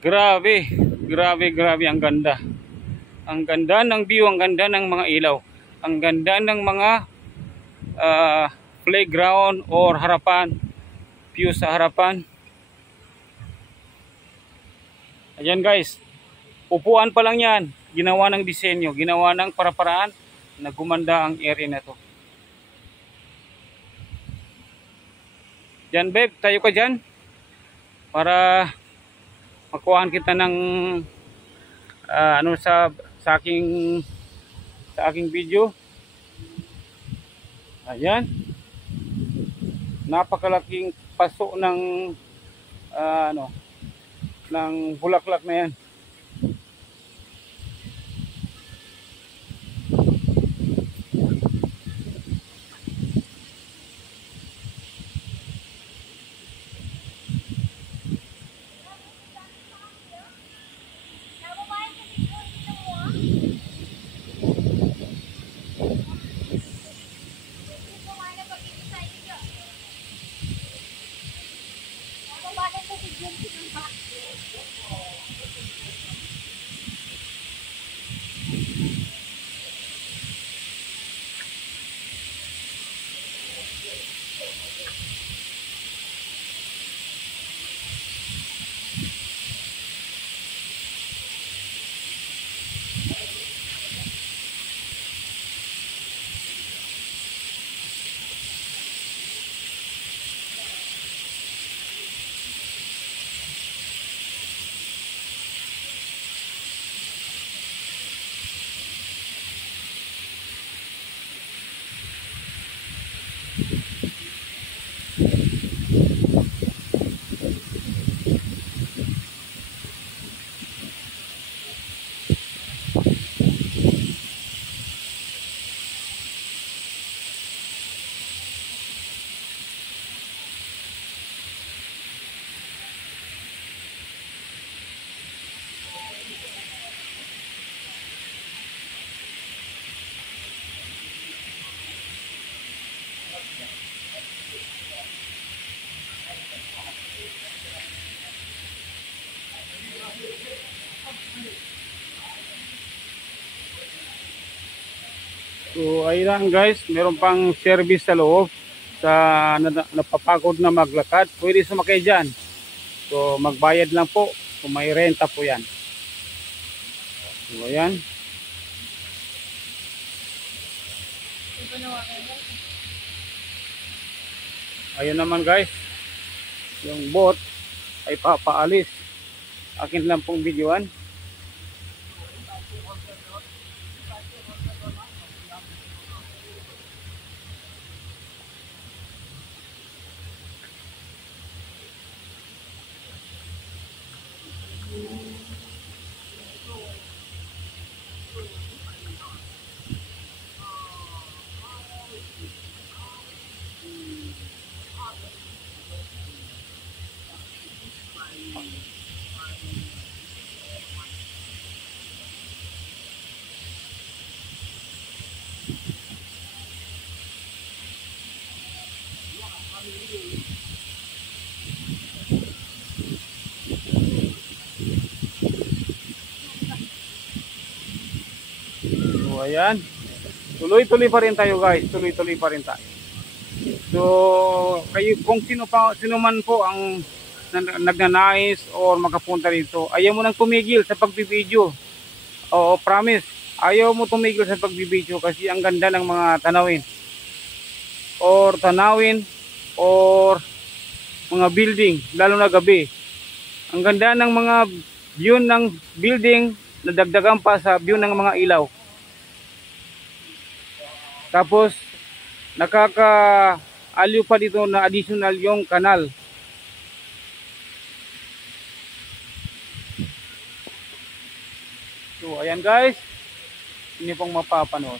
Grabe, grabe ang ganda. Ang ganda ng view, ang ganda ng mga ilaw. Ang ganda ng mga playground or harapan, view sa harapan. Ayan guys, upuan pa lang yan. Ginawa ng disenyo, ginawa ng para-paraan na gumanda ang area na to. Diyan babe, tayo ka dyan para makuhaan kita ng ano sa aking video. Ayan, napakalaking paso ng ng bulaklak na yan. So ayun guys, meron pang service sa loob sa napapagod na maglakad. Pwede sumakay dyan. So magbayad lang po kung may renta po yan. So ayan. Ayun naman guys, yung boat ay papaalis. Akin lang pong videoan. So ayan, tuloy-tuloy pa rin tayo guys, tuloy-tuloy pa rin tayo. So kayo, kung sino man po ang nagnanais or makapunta dito, ayaw mo nang tumigil sa pagbibideo. Oo, promise, ayaw mo tumigil sa pagbibideo kasi ang ganda ng mga tanawin or mga building, lalo na gabi. Ang ganda ng mga view ng building, nadagdagan pa sa view ng mga ilaw. Tapos nakaka-aliw pa dito na additional yung kanal. So ayan guys, hindi pong mapapanood.